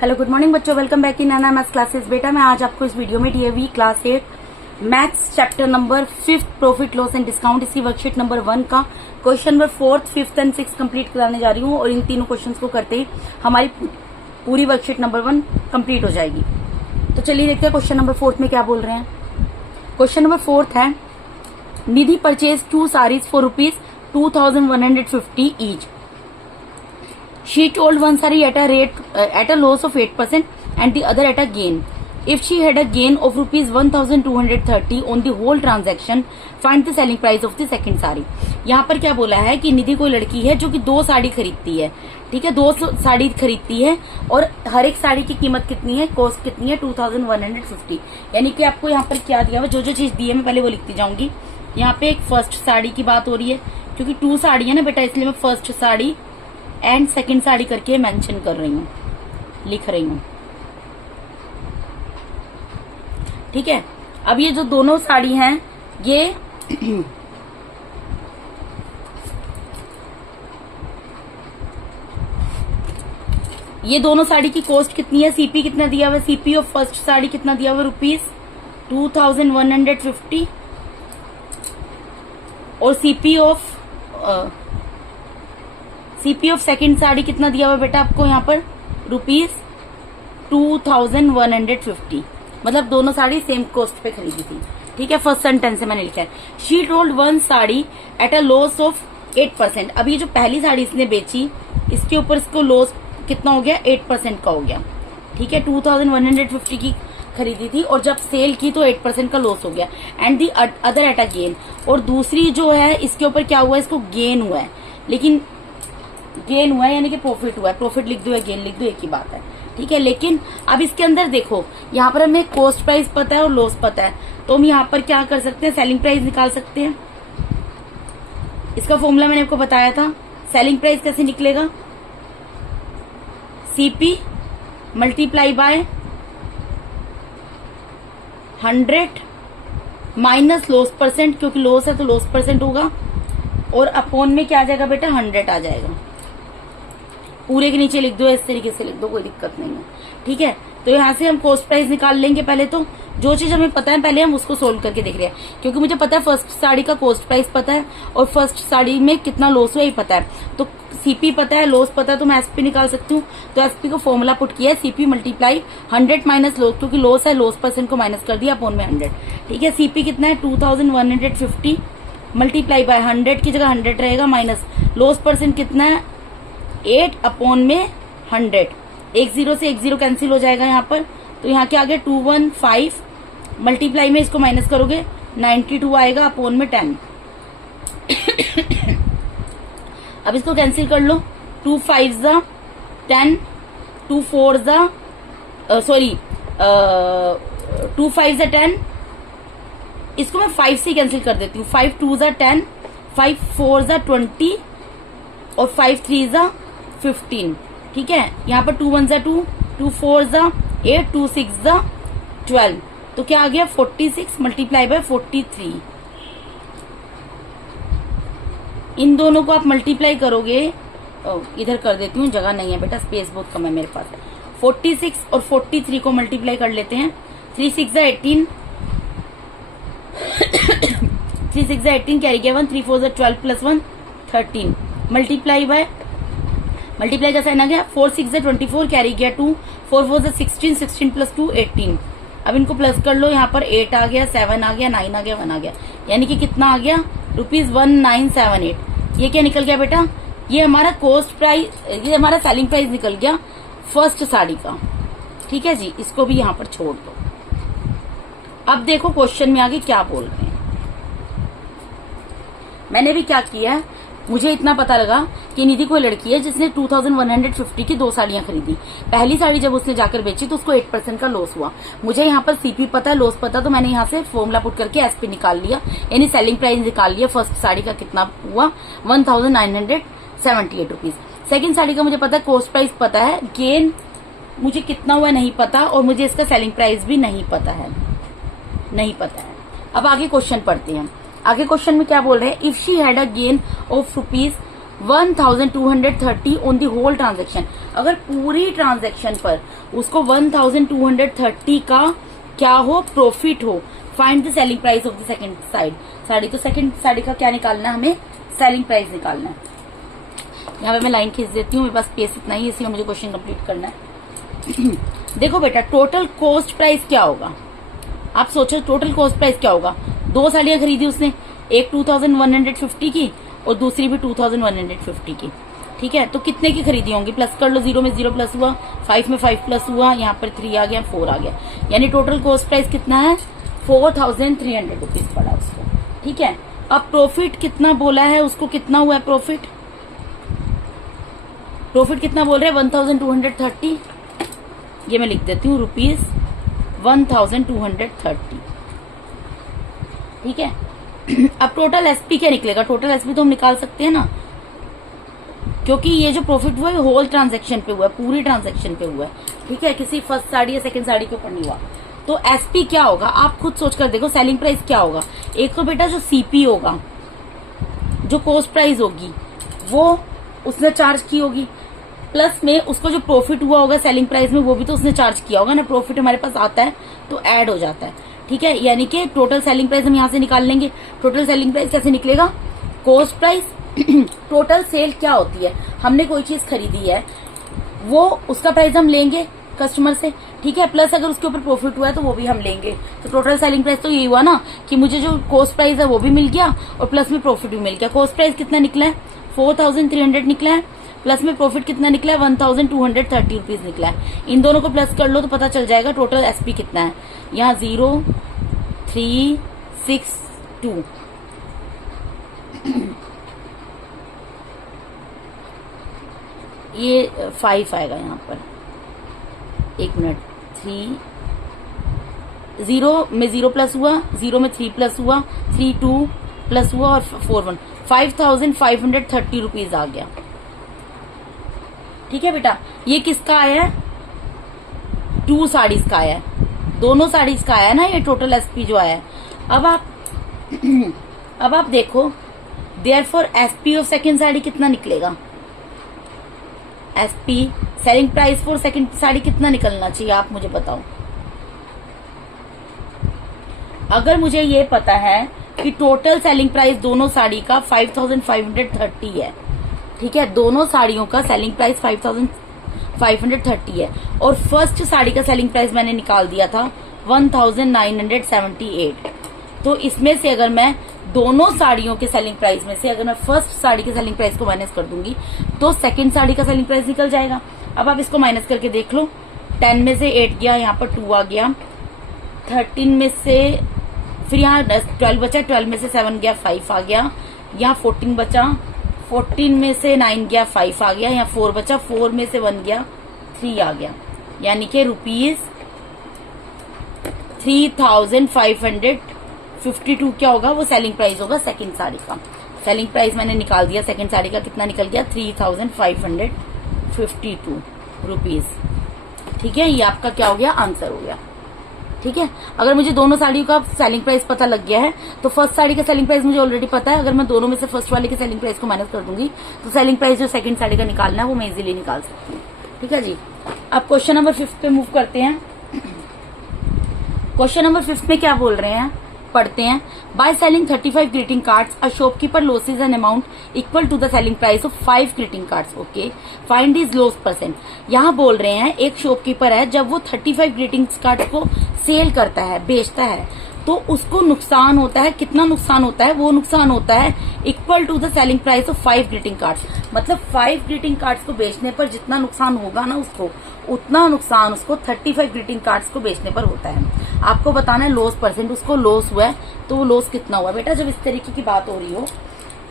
Hello good morning बच्चों, welcome back in Naina maths classes. बेटा मैं आज आपको इस वीडियो में DAV class 8 maths chapter number 5 profit loss and discount इसकी वर्कशीट नंबर 1 का question number 4th, 5th and 6th complete कराने जा रही हूँ और इन तीनों क्वेश्चंस को करते ही हमारी पूरी वर्कशीट नंबर 1 कंप्लीट हो जाएगी। तो चलिए देखते हैं क्वेश्चन नंबर 4th में क्या बोल रहे हैं। क्वेश्चन नंबर 4th है, निधि purchase 2 saris for ₹2150 each. She told one saree at a loss of 8% and the other at a gain. If she had a gain of ₹1230 on the whole transaction, find the selling price of the second saree. यहाँ पर क्या बोला है कि निधि कोई लड़की है जो कि 2 साड़ी खरीदती है। ठीक है, 2 साड़ी खरीदती है और हर एक साड़ी की कीमत कितनी है, कॉस्ट कितनी है, 2150। यानी कि आपको यहाँ पर क्या दिया हुआ, जो जो चीज दी है मैं पहले वो लिखती जाऊंगी। यहाँ पे एक फर्स्ट साड़ी की बात हो रही है, क्योंकि 2 साड़ी है ना बेटा, इसलिए मैं first sari and second sari करके मेंशन कर रही हूँ, लिख रही हूँ। ठीक है, अब ये जो दोनों साड़ी हैं ये दोनों साड़ी की कॉस्ट कितनी है, सीपी कितना दिया हुआ है, सीपी ऑफ फर्स्ट साड़ी कितना दिया हुआ है, ₹2150 और सीपी ऑफ सेकंड साड़ी कितना दिया हुआ बेटा आपको यहाँ पर, ₹2150। मतलब दोनों साड़ी सेम कॉस्ट पे खरीदी थी। ठीक है, फर्स्ट सेंटेंस से मैंने लिखा है, she told one sari at a loss of 8%। अब ये जो पहली साड़ी इसने बेची, इसके ऊपर इसको लॉस कितना हो गया, 8% का हो गया। ठीक है, 2150 की खरीदी थी और जब सेल की तो 8% का लॉस हो गया। And the other at a gain, और दूसरी जो है इसके ऊपर क्या हुआ है, इसको गेन हुआ है। लेकिन गेन हुआ है यानी कि प्रॉफिट हुआ है, प्रॉफिट लिख दो या गेन लिख दो, एक ही बात है। ठीक है, लेकिन अब इसके अंदर देखो, यहाँ पर हमें कॉस्ट प्राइस पता है और लॉस पता है, तो हम यहाँ पर क्या कर सकते हैं, सेलिंग प्राइस निकाल सकते हैं। इसका फॉर्मूला मैंने आपको बताया था। सेलिंग प्राइस कैसे निकलेगा, CP multiply by 100 minus loss percent, क्योंकि लॉस है तो लॉस परसेंट होगा, और अपॉन में क्या आ जाएगा बेटा, 100 आ जाएगा। पूरे के नीचे लिख दो, इस तरीके से लिख दो, कोई दिक्कत नहीं है। ठीक है, तो यहाँ से हम कॉस्ट प्राइस निकाल लेंगे। पहले तो जो चीज हमें पता है पहले हम उसको सोल्व करके देख रहे हैं, क्योंकि मुझे पता है फर्स्ट साड़ी का कॉस्ट प्राइस पता है और फर्स्ट साड़ी में कितना लॉस हुआ ये पता है, तो सीपी पता है, लॉस पता है, तो मैं एसपी निकाल सकती हूँ। तो एसपी को फॉर्मूला पुट किया है, सीपी मल्टीप्लाई 100 माइनस लॉस, क्योंकि लॉस है, लॉस परसेंट को माइनस कर दिया अपॉन में 100। ठीक है, सीपी कितना है, 2150 मल्टीप्लाई बाय 100 की जगह 100 रहेगा, माइनस लॉस परसेंट कितना है, 8 अपॉन में 100। एक 0 से एक 0 कैंसिल हो जाएगा यहाँ पर, तो यहाँ क्या आ गया, 215 मल्टीप्लाई में इसको माइनस करोगे 92 आएगा अपॉन में 10। अब इसको कैंसिल कर लो, 2 5 जा 10, 2 4 जा 2 5 जा 10, इसको मैं 5 से कैंसिल कर देती हूँ। 5 2 जा 10, 5 4 जा 20 और 5 3 जा 15। ठीक है, यहाँ पर 2 1 जा 2, 2 4 जा 8, 2 6 जा 12, तो क्या आ गया 46 मल्टीप्लाई बाय 43। इन दोनों को आप मल्टीप्लाई करोगे, इधर कर देती हूँ, जगह नहीं है बेटा, स्पेस बहुत कम है मेरे पास। 46 और 43 को मल्टीप्लाई कर लेते हैं, 3 6 जा 18, 3 6 जा 18 कैरी किया 1, 3 4 जा 12 प्लस 1 13 मल्टीप्लाई बाय, मल्टीप्लाई का साइन आ गया, 4 6 जा 24 कैरी किया 2, 4 4 जा 16, 16 प्लस 2 18। अब इनको प्लस कर लो, यहाँ पर 8 आ गया, 7 आ गया, 9 आ गया, 1 आ गया, यानी कि कितना आ गया, ₹1978। ये क्या निकल गया बेटा, ये हमारा कॉस्ट प्राइस, ये हमारा सेलिंग प्राइस निकल गया फर्स्ट साड़ी का। ठीक है जी, इसको भी यहाँ पर छोड़ दो। अब देखो क्वेश्चन में आगे क्या बोल रहे हैं। मैंने भी क्या किया है, मुझे इतना पता लगा कि निधि कोई लड़की है जिसने 2150 की 2 साड़ियां खरीदी। पहली साड़ी जब उसने जाकर बेची तो उसको 8% का लॉस हुआ। मुझे यहाँ पर सीपी पता है, लॉस पता, तो मैंने यहाँ से फॉर्मूला पुट करके एसपी निकाल लिया, यानी सेलिंग प्राइस निकाल लिया। फर्स्ट साड़ी का कितना हुआ, ₹1978। सेकेंड साड़ी का मुझे पता है, कॉस्ट प्राइस पता है, गेन मुझे कितना हुआ नहीं पता, और मुझे इसका सेलिंग प्राइस भी नहीं पता है। अब आगे क्वेश्चन पढ़ते हैं। आगे क्वेश्चन में क्या बोल रहे हैं, if she had a gain of 1230 on the whole transaction. अगर पूरी ट्रांजेक्शन पर उसको 1230 का क्या हो, प्रॉफिट हो, find the selling price of the second side sari. तो सेकंड साड़ी का क्या निकालना है, हमें सेलिंग प्राइस निकालना है। यहाँ पे मैं लाइन खींच देती हूँ, मेरे पास स्पेस इतना ही है, इसलिए मुझे क्वेश्चन कंप्लीट करना है। देखो बेटा, टोटल कॉस्ट प्राइस क्या होगा, आप सोचो टोटल कॉस्ट प्राइस क्या होगा। दो साड़ियां खरीदी उसने, एक 2150 की और दूसरी भी 2150 की, ठीक है। तो कितने की खरीदी होंगी, प्लस कर लो, 0 में 0 प्लस हुआ, 5 में 5 प्लस हुआ, यहाँ पर 3 आ गया, 4 आ गया, यानी टोटल कॉस्ट प्राइस कितना है, 4300 रुपीज पड़ा उसको, ठीक है। अब प्रॉफिट कितना बोला है उसको, कितना हुआ है प्रॉफिट, प्रॉफिट कितना बोल रहे हैं 1230, ये मैं लिख देती हूँ ₹1230, ठीक है। अब टोटल एसपी क्या निकलेगा, टोटल एसपी तो हम निकाल सकते हैं ना, क्योंकि ये जो प्रॉफिट हुआ है होल ट्रांजैक्शन पे हुआ है, पूरी ट्रांजैक्शन पे हुआ है, ठीक है, किसी फर्स्ट साड़ी या सेकंड साड़ी के ऊपर नहीं हुआ। तो एसपी क्या होगा, आप खुद सोच कर देखो, सेलिंग प्राइस क्या होगा। एक तो बेटा जो सीपी होगा, जो कॉस्ट प्राइस होगी वो उसने चार्ज की होगी, प्लस में उसको जो प्रॉफिट हुआ होगा सेलिंग प्राइस में वो भी तो उसने चार्ज किया होगा ना। प्रॉफिट हमारे पास आता है तो ऐड हो जाता है, ठीक है, यानी कि टोटल सेलिंग प्राइस हम यहाँ से निकाल लेंगे। टोटल सेलिंग प्राइस कैसे निकलेगा, कॉस्ट प्राइस टोटल सेल क्या होती है, हमने कोई चीज खरीदी है वो उसका प्राइस हम लेंगे कस्टमर से, ठीक है, प्लस अगर उसके ऊपर प्रॉफिट हुआ है तो वो भी हम लेंगे। तो टोटल सेलिंग प्राइस तो यही हुआ ना कि मुझे जो कॉस्ट प्राइस है वो भी मिल गया और प्लस में प्रॉफिट भी मिल गया। कॉस्ट प्राइस कितना निकला है 4300 निकला है, प्लस में प्रॉफिट कितना निकला है 1230 रुपीज निकला है। इन दोनों को प्लस कर लो तो पता चल जाएगा टोटल एसपी कितना है। यहाँ 0362 ये 5 आएगा यहाँ पर, एक मिनट, 0 में 0 प्लस हुआ, 0 में 3 प्लस हुआ, 3 2 प्लस हुआ और 4 1, 5530 रुपीज आ गया, ठीक है बेटा। ये किसका आया है, 2 साड़ीज का आया है, दोनों साड़ीज का आया है ना ये टोटल एसपी जो आया है। अब आप देखो therefore SP of second sari कितना निकलेगा, SP selling price for second sari कितना निकलना चाहिए आप मुझे बताओ। अगर मुझे ये पता है कि टोटल सेलिंग प्राइस दोनों साड़ी का 5530 है, ठीक है, दोनों साड़ियों का सेलिंग प्राइस 5530 है और फर्स्ट साड़ी का सेलिंग प्राइस मैंने निकाल दिया था 1978। तो इसमें से अगर मैं दोनों साड़ियों के सेलिंग प्राइस में से अगर मैं फर्स्ट साड़ी के सेलिंग प्राइस को माइनस कर दूंगी तो सेकंड साड़ी का सेलिंग प्राइस निकल जाएगा। अब आप इसको माइनस करके देख लो, 10 में से 8 गया, यहाँ पर 2 आ गया, 13 में से फिर यहाँ 12 बचा, 12 में से 7 गया, 5 आ गया, यहाँ 14 बचा, 14 में से 9 गया, 5 आ गया, यहाँ 4 बचा, 4 में से 1 गया, 3 आ गया, यानी कि ₹3552 क्या होगा, वो सेलिंग प्राइस होगा सेकंड साड़ी का। सेलिंग प्राइस मैंने निकाल दिया सेकंड साड़ी का, कितना निकल गया 3552 रुपीज, ठीक है। ये आपका क्या हो गया, आंसर हो गया, ठीक है। अगर मुझे दोनों साड़ियों का सेलिंग प्राइस पता लग गया है तो फर्स्ट साड़ी का सेलिंग प्राइस मुझे ऑलरेडी पता है, अगर मैं दोनों में से फर्स्ट वाले के सेलिंग प्राइस को माइनस कर दूंगी तो सेलिंग प्राइस जो सेकंड साड़ी का निकालना है वो मैं इजीली निकाल सकती हूँ, ठीक है जी। अब क्वेश्चन नंबर 5 पे मूव करते हैं। क्वेश्चन नंबर 5 में क्या बोल रहे हैं, पढ़ते हैं। By selling 35 greeting cards a shopkeeper loses an amount equal to the selling price of 5 greeting cards, okay, find his loss percent. यहाँ बोल रहे हैं एक शॉपकीपर है, जब वो 35 ग्रीटिंग कार्ड्स को सेल करता है, बेचता है, तो उसको नुकसान होता है, कितना नुकसान होता है, वो नुकसान होता है equal to the selling price of 5 greeting cards. मतलब 5 ग्रीटिंग कार्ड्स को बेचने पर जितना नुकसान होगा ना उसको, उतना नुकसान उसको 35 ग्रीटिंग कार्ड्स को बेचने पर होता है। आपको बताना है लॉस परसेंट, उसको लॉस हुआ है तो वो लॉस कितना हुआ। बेटा जब इस तरीके की बात हो रही हो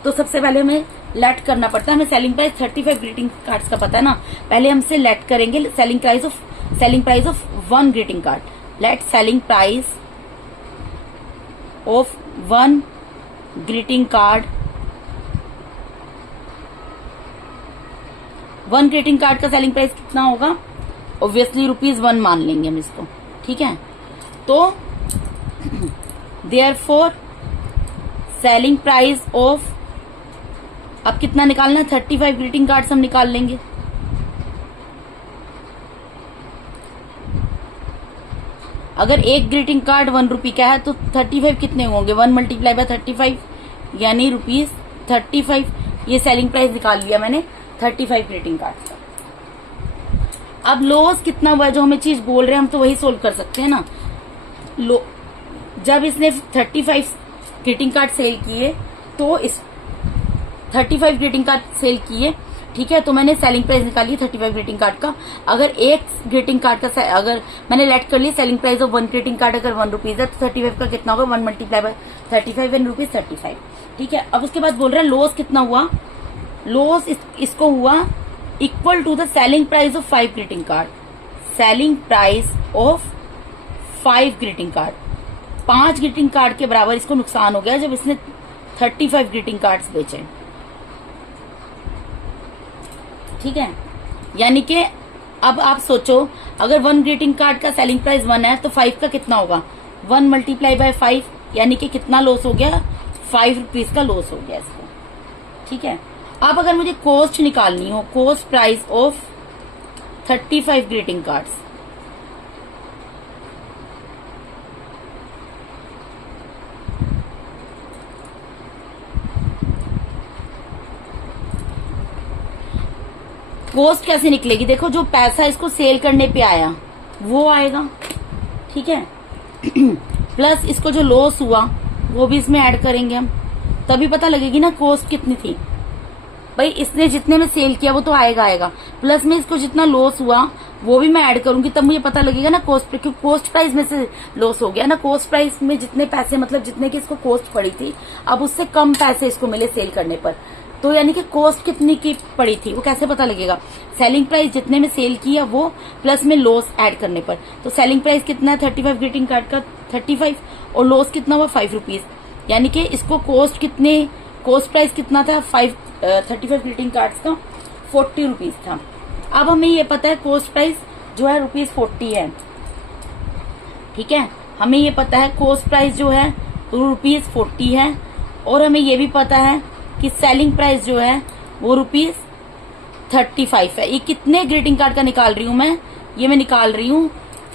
तो सबसे पहले हमें लेट करना पड़ता है। हमें सेलिंग प्राइस 35 ग्रीटिंग कार्ड्स का पता है ना, पहले हमसे लेट करेंगे selling price of 1 greeting card. Let selling price of 1 greeting card, 1 greeting card का सेलिंग प्राइस कितना होगा, ऑब्वियसली ₹1 मान लेंगे हम इसको, ठीक है। तो देयरफॉर सेलिंग प्राइस ऑफ अब कितना निकालना है? 35 ग्रीटिंग कार्ड्स हम निकाल लेंगे। अगर एक ग्रीटिंग कार्ड 1 रुपी का है तो 35 कितने होंगे? 1 मल्टीप्लाई बाय 35 यानी ₹35। ये सेलिंग प्राइस निकाल लिया मैंने 35 ग्रीटिंग कार्ड का। अब लॉस कितना हुआ है जो हमें चीज बोल रहे हैं, हम तो वही सोल्व कर सकते हैं ना। जब इसने 35 ग्रीटिंग कार्ड सेल किए तो इस 35 ग्रीटिंग कार्ड सेल किए, ठीक है, तो मैंने सेलिंग प्राइस निकाली 35 ग्रीटिंग कार्ड का। अगर एक ग्रीटिंग कार्ड का अगर मैंने लेट कर ली selling price of 1 greeting card अगर 1 रुपीज है तो 35 का कितना होगा? 1 मल्टीप्लाई बाय 35 एंड रुपीज 35, ठीक है। अब उसके बाद बोल रहे हैं लॉस कितना हुआ? लॉस इसको हुआ equal to the selling price of 5 greeting card. Selling price of 5 greeting card, 5 greeting card के बराबर इसको नुकसान हो गया जब इसने 35 ग्रीटिंग कार्ड्स बेचे, ठीक है। यानी कि अब आप सोचो अगर 1 ग्रीटिंग कार्ड का सेलिंग प्राइस 1 है तो 5 का कितना होगा? 1 मल्टीप्लाई बाय 5 यानी कि कितना लॉस हो गया? 5 रुपीज का लॉस हो गया इसको, ठीक है। अब अगर मुझे कॉस्ट निकालनी हो, cost price of 35 greeting cards, cost कैसे निकलेगी? देखो जो पैसा इसको सेल करने पे आया वो आएगा, ठीक है, प्लस इसको जो लॉस हुआ वो भी इसमें ऐड करेंगे हम, तभी पता लगेगी ना कॉस्ट कितनी थी। भाई इसने जितने में सेल किया वो तो आएगा, प्लस में इसको जितना लॉस हुआ वो भी मैं ऐड करूंगी, तब मुझे पता लगेगा ना कॉस्ट, क्योंकि कॉस्ट प्राइस में से लॉस हो गया ना। कॉस्ट प्राइस में जितने पैसे मतलब जितने की इसको कॉस्ट पड़ी थी अब उससे कम पैसे इसको मिले सेल करने पर, तो यानी कि कॉस्ट कितनी की पड़ी थी वो कैसे पता लगेगा? सेलिंग प्राइस जितने में सेल किया वो प्लस में लॉस ऐड करने पर। तो सेलिंग प्राइस कितना है 35 ग्रीटिंग कार्ड का? 35, और लॉस कितना हुआ? 5 रुपीज, यानी कि इसको कॉस्ट प्राइस कितना था? 35 ग्रीटिंग कार्ड्स का 40 रुपीज था। अब हमें ये पता है कॉस्ट प्राइस जो है ₹40 है, ठीक है, हमें ये पता है कॉस्ट प्राइस जो है ₹40 है, और हमें ये भी पता है कि सेलिंग प्राइस जो है वो ₹35 है। ये कितने ग्रीटिंग कार्ड का निकाल रही हूं मैं? ये मैं निकाल रही हूँ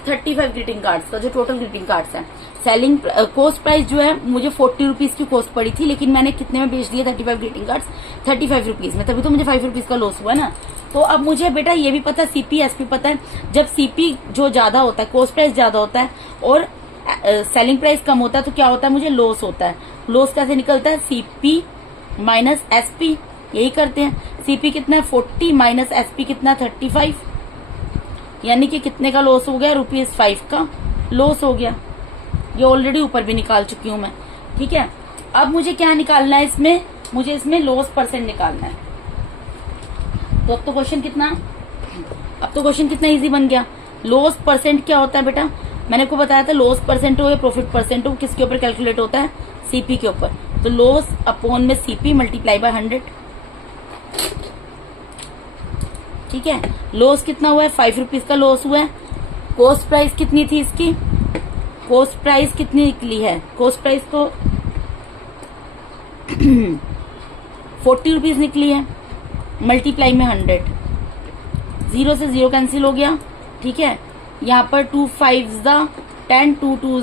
35 ग्रीटिंग कार्ड्स का, जो टोटल ग्रीटिंग कार्ड्स है। सेलिंग कॉस्ट प्राइस जो है मुझे 40 रुपीज की कॉस्ट पड़ी थी, लेकिन मैंने कितने में बेच दिए 35 ग्रीटिंग कार्ड्स? 35 रुपीज में, तभी तो मुझे 5 रुपीज का लॉस हुआ ना। तो अब मुझे बेटा ये भी पता है, सीपी एसपी पता है। जब सीपी जो ज्यादा होता है, कॉस्ट प्राइस ज्यादा होता है और सेलिंग प्राइस कम होता है तो क्या होता है? मुझे लॉस होता है। लॉस कैसे निकलता है? सीपी माइनस एसपी, यही करते हैं। सीपी कितना है? 40 माइनस एसपी कितना? 35, यानी कि कितने का लॉस हो गया? ₹5 का लॉस हो गया। ये ऑलरेडी ऊपर भी निकाल चुकी हूं मैं, ठीक है। अब मुझे क्या निकालना है इसमें? मुझे इसमें लॉस परसेंट निकालना है। तो अब तो क्वेश्चन कितना इजी बन गया। लॉस परसेंट क्या होता है बेटा? मैंने को बताया था लॉस परसेंट हो या प्रॉफिट परसेंट हो किसके ऊपर कैलकुलेट होता है? सीपी के ऊपर। तो लॉस अपॉन में सीपी मल्टीप्लाई बाय 100, ठीक है। लॉस कितना हुआ है? 5 रुपीज का लॉस हुआ है। कॉस्ट प्राइस कितनी थी इसकी? कॉस्ट प्राइस कितनी निकली है? कॉस्ट प्राइस तो 40 रुपीज निकली है, मल्टीप्लाई में 100, 0 से 0 कैंसिल हो गया, ठीक है। यहाँ पर 2 5 10, 2 2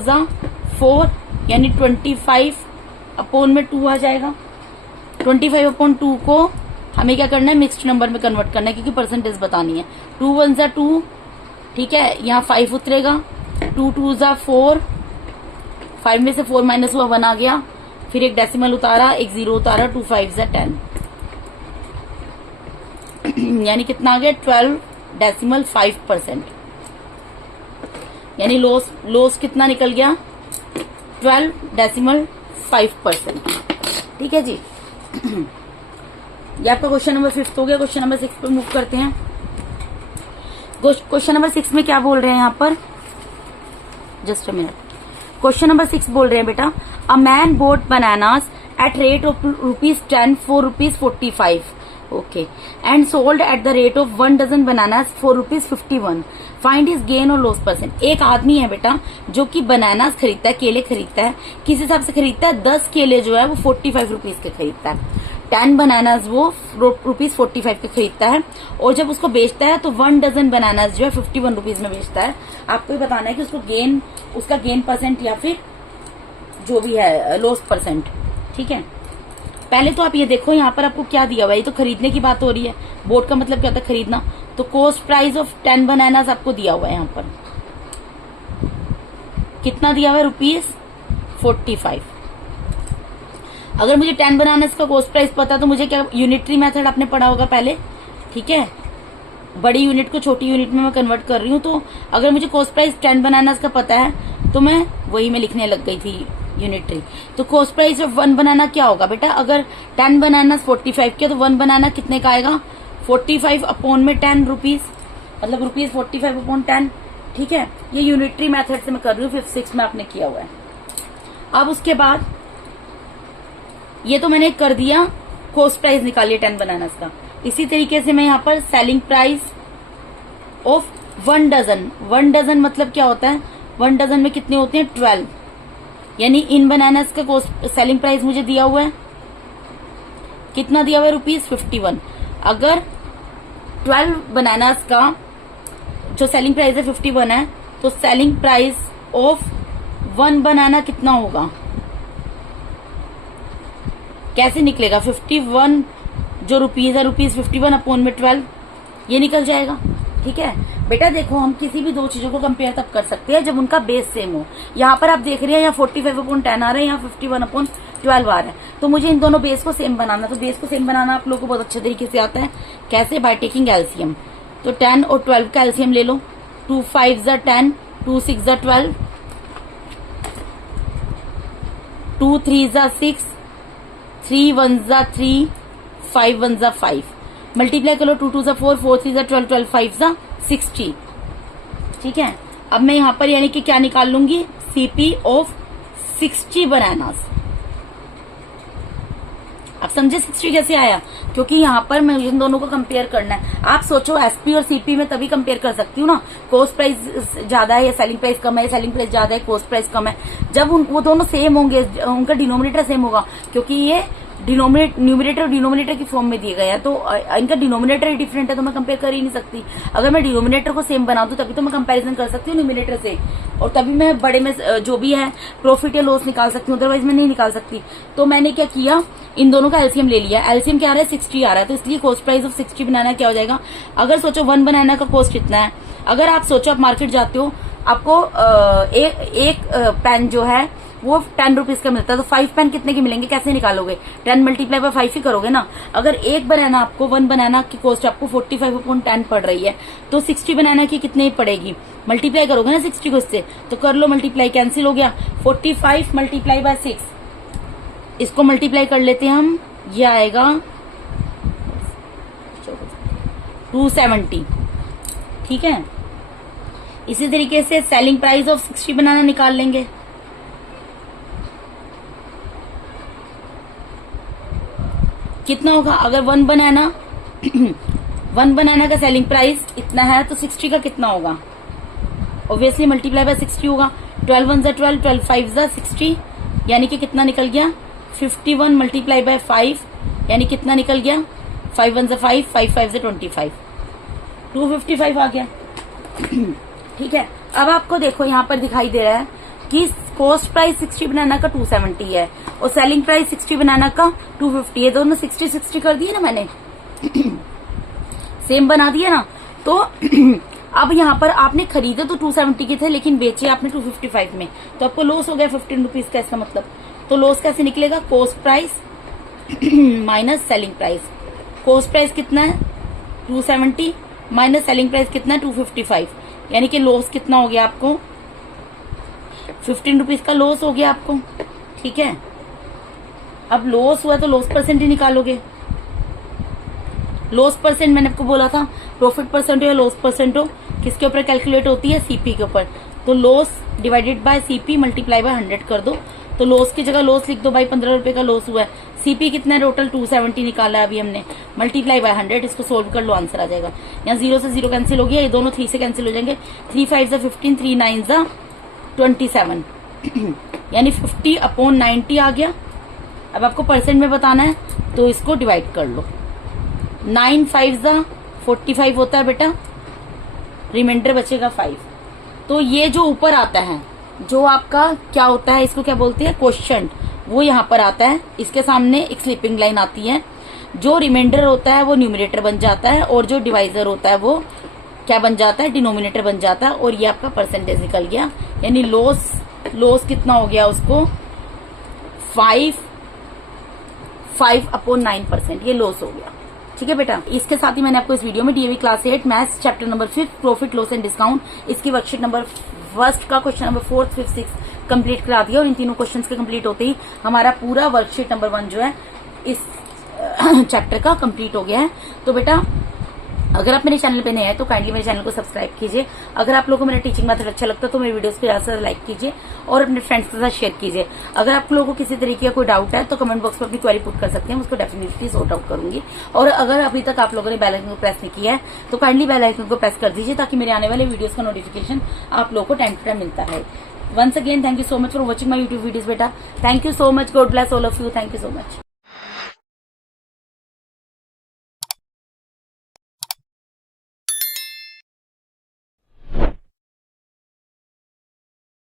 4, यानी 25 अपॉन में 2 आ जाएगा। 25 अपॉन 2 को हमें क्या करना है? मिक्स्ड नंबर में कन्वर्ट करना है, क्योंकि परसेंटेज बतानी है। 2 1 2, ठीक है, यहाँ 5 उतरेगा। 2 2 4, 5 में से 4 माइनस हुआ 1 आ गया, फिर एक डेसिमल उतारा, एक 0 उतारा, 2 5 10, यानी कितना आ गया? 12.5%, यानी लॉस कितना निकल गया? 12.5%, ठीक है जी। ये आपका क्वेश्चन नंबर 5 हो गया। क्वेश्चन नंबर 6 पे मूव करते हैं। क्वेश्चन नंबर 6 में क्या बोल रहे हैं यहाँ पर? Just a minute. Question number 6 बोल रहे हैं बेटा, a man bought bananas at rate of ₹10 for ₹45, okay, and sold at the rate of 1 dozen bananas for ₹51. Find his gain और लॉस परसेंट। एक आदमी है बेटा जो कि बनानास खरीदता है, केले खरीदता है, किस हिसाब से खरीदता है? 10 केले जो है वो 45 रुपीज के खरीदता है, 10 बनानाज वो ₹45 के खरीदता है, और जब उसको बेचता है तो 1 डजन बनानाज जो है 51 रुपीज में बेचता है। आपको ये बताना है कि उसका गेन परसेंट या फिर जो भी है लॉस परसेंट। ठीक है, पहले तो आप ये देखो यहाँ पर आपको क्या दिया हुआ है। ये तो खरीदने की बात हो रही है, बोट का मतलब क्या होता है खरीदना। तो कॉस्ट प्राइस ऑफ 10 बनानाज आपको दिया हुआ है यहाँ पर, कितना दिया हुआ है ₹45। अगर मुझे 10 बनानास का कॉस्ट प्राइस पता तो मुझे क्या, यूनिटरी मेथड आपने पढ़ा होगा पहले। ठीक है, बड़ी यूनिट को छोटी यूनिट में मैं कन्वर्ट कर रही हूँ, तो अगर मुझे कॉस्ट प्राइस 10 बनानास का पता है तो मैं वही में लिखने लग गई थी यूनिटरी। तो कॉस्ट प्राइस ऑफ 1 बनाना क्या होगा बेटा, अगर 10 बनानास 45 के तो 1 बनाना कितने का आएगा, 45 अपॉन में 10 रुपीज, मतलब ₹45 अपॉन 10। ठीक है, ये यूनिटरी मेथड से मैं कर रही हूँ, 5th 6th में आपने किया हुआ है। अब उसके बाद ये तो मैंने कर दिया, कॉस्ट प्राइस निकालिए 10 बनानास का। इसी तरीके से मैं यहाँ पर selling price of 1 dozen, 1 dozen मतलब क्या होता है, 1 डजन में कितने होते हैं 12, यानी इन बनानास का कॉस्ट सेलिंग प्राइस मुझे दिया हुआ है, कितना दिया हुआ है ₹51। अगर 12 बनानास का जो सेलिंग प्राइस है 51 है, तो सेलिंग प्राइस ऑफ 1 बनाना कितना होगा, कैसे निकलेगा, 51 जो रुपीज है, ₹51 अपॉन में 12, ये निकल जाएगा। ठीक है बेटा, देखो हम किसी भी दो चीजों को कंपेयर तब कर सकते हैं जब उनका बेस सेम हो। यहाँ पर आप देख रहे हैं यहाँ 45 अपॉन 10 आ रहा है, यहाँ 51 अपॉन 12 आ रहा है, तो मुझे इन दोनों बेस को सेम बनाना। तो बेस को सेम बनाना आप लोगों को बहुत अच्छे तरीके से आता है, कैसे, बाय टेकिंग एलसीएम। तो 10 और 12 का एलसीएम ले लो, 2 5 ज़ा 10, 2 6 ज़ा 12, 2 3 ज़ा 6, 3 1 ज़ा 3, 5 1 ज़ा 5, मल्टीप्लाई करो, 2 2 ज़ा 4, 4 3 ज़ा 12, 12 5 ज़ा 60। ठीक है, अब मैं यहाँ पर यानी कि क्या निकाल लूंगी, सीपी ऑफ 60 बनानास। आप समझे 60 कैसे आया, क्योंकि यहाँ पर मैं इन दोनों को कंपेयर करना है। आप सोचो एसपी और सीपी में तभी कंपेयर कर सकती हूँ ना, कॉस्ट प्राइस ज्यादा है या सेलिंग प्राइस कम है, सेलिंग प्राइस ज्यादा है कॉस्ट प्राइस कम है, जब वो दोनों सेम होंगे, उनका डिनोमिनेटर सेम होगा, क्योंकि ये न्यूमिनेटर और डिनोमिनेटर की फॉर्म में दिए गए हैं, तो इनका डिनोमिनेटर ही डिफरेंट है, तो मैं कंपेयर कर ही नहीं सकती। अगर मैं डिनोमिनेटर को सेम बना दूं तभी तो मैं कंपैरिजन कर सकती हूँ न्यूमिनेटर से, और तभी मैं बड़े में जो भी है प्रॉफिट या लॉस निकाल सकती हूँ, अदरवाइज मैं नहीं निकाल सकती। तो मैंने क्या किया, इन दोनों का एलसीएम ले लिया। एलसीएम क्या आ रहा है, 60 आ रहा है, तो इसलिए कॉस्ट प्राइस ऑफ 60 बनाना क्या हो जाएगा। अगर सोचो 1 बनाना का कॉस्ट कितना है, अगर आप सोचो आप मार्केट जाते हो, आपको एक पेन जो है वो 10 रुपीज का मिलता है, तो 5 पेन कितने के मिलेंगे, कैसे निकालोगे, 10 मल्टीप्लाई बाय 5 ही करोगे ना। अगर एक बनाना आपको 1 बनाना की कॉस्ट आपको 45 अपॉन 10 पड़ रही है, तो 60 बनाना की कितने पड़ेगी, मल्टीप्लाई करोगे ना 60 को इससे, तो कर लो मल्टीप्लाई, कैंसिल हो गया, 45 मल्टीप्लाई बाय 6, इसको मल्टीप्लाई कर लेते हैं हम, ये आएगा 270। ठीक है, इसी तरीके से सेलिंग प्राइस ऑफ 60 बनाना निकाल लेंगे। कितना होगा, अगर 1 बनाना 1 बनाना का सेलिंग प्राइस इतना है, तो 60 का कितना होगा, ऑब्वियसली मल्टीप्लाई बाय 60 होगा। 12 1 ज़ा 12, 12 5 ज़ा 60, यानी कि कितना निकल गया, 51 मल्टीप्लाई बाय 5, यानी कितना निकल गया, 5 1 ज़ा 5, 5 5 ज़ा 25, 255 आ गया। ठीक है, अब आपको देखो यहाँ पर दिखाई दे रहा है कि कॉस्ट प्राइस 60 बनाना का 270 है और सेलिंग प्राइस 60 बनाना का 250 है, दोनों 60 60 कर दिए ना मैंने सेम बना दिया ना। तो अब यहाँ पर आपने खरीदे तो 270 के थे, लेकिन बेचे आपने 255 में, तो आपको लॉस हो गया 15 रुपीज का, इसका मतलब। तो लॉस कैसे निकलेगा, cost price minus selling price. Cost price कितना है 270 माइनस सेलिंग प्राइस कितना है 255, यानी कि लॉस कितना हो गया आपको, 15 रुपीज का लॉस हो गया आपको। ठीक है, अब लॉस हुआ तो लॉस परसेंट ही निकालोगे। लॉस परसेंट मैंने आपको बोला था, प्रॉफिट परसेंट हो या लॉस परसेंट हो, किसके ऊपर कैलकुलेट होती है, सीपी के ऊपर। तो loss divided by CP multiply by 100 कर दो, तो लॉस की जगह लॉस लिख दो, भाई 15 रुपए का लॉस हुआ है। सीपी कितना है टोटल 270 निकाला है अभी हमने, मल्टीप्लाई बाय 100, इसको सोल्व कर लो, आंसर आ जाएगा। यहाँ 0 से 0 कैंसिल हो गया, ये दोनों 3 से कैंसिल हो जाएंगे, 3 5 ज़ा 15, 3 9 ज़ा 27, यानी 50 अपॉन 90 आ गया। अब आपको परसेंट में बताना है तो इसको डिवाइड कर लो। 9 5 45 होता है बेटा, रिमाइंडर बचेगा 5। तो ये जो ऊपर आता है, जो आपका क्या होता है, इसको क्या बोलते हैं, क्वोशिएंट, वो यहाँ पर आता है। इसके सामने एक स्लीपिंग लाइन आती है। जो रिमाइंडर होता है वो न्यूमरेटर बन जाता है, और जो डिवाइजर होता है वो क्या बन जाता है, डिनोमिनेटर बन जाता है। और ये आपका परसेंटेज निकल गया, यानी लॉस कितना हो गया उसको, 5/9%, ये लॉस हो गया। ठीक है बेटा, इसके साथ ही मैंने आपको इस वीडियो में DAV class 8 maths chapter number 5 profit loss and discount, इसकी वर्कशीट नंबर 1 का क्वेश्चन नंबर 4, 5, 6 कंप्लीट करा दिया। और इन तीनों क्वेश्चंस के कंप्लीट होते ही हमारा पूरा वर्कशीट नंबर 1 जो है इस चैप्टर का कंप्लीट हो गया है। तो बेटा अगर आप मेरे चैनल पे नए हैं तो काइंडली मेरे चैनल को सब्सक्राइब कीजिए। अगर आप लोगों को मेरा टीचिंग मेथड अच्छा लगता है तो मेरे वीडियोस को ज्यादा से ज्यादा लाइक कीजिए और अपने फ्रेंड्स के साथ शेयर कीजिए। अगर आप लोगों को किसी तरीके का कोई डाउट है तो कमेंट बॉक्स में अपनी क्वेरी पुट कर सकते हैं, उसको डेफिनेटली सॉर्ट आउट करूंगी। और अगर अभी तक आप लोगों ने बेल आइकन को प्रेस नहीं किया है तो काइंडली बेल आइकन को प्रेस कर दीजिए, ताकि मेरे आने वाले वीडियोस का नोटिफिकेशन आप लोगों को टाइम टू टाइम मिलता है। Once again thank you so much for watching my YouTube videos बेटा। Thank you so much, god bless all of you, thank you so much.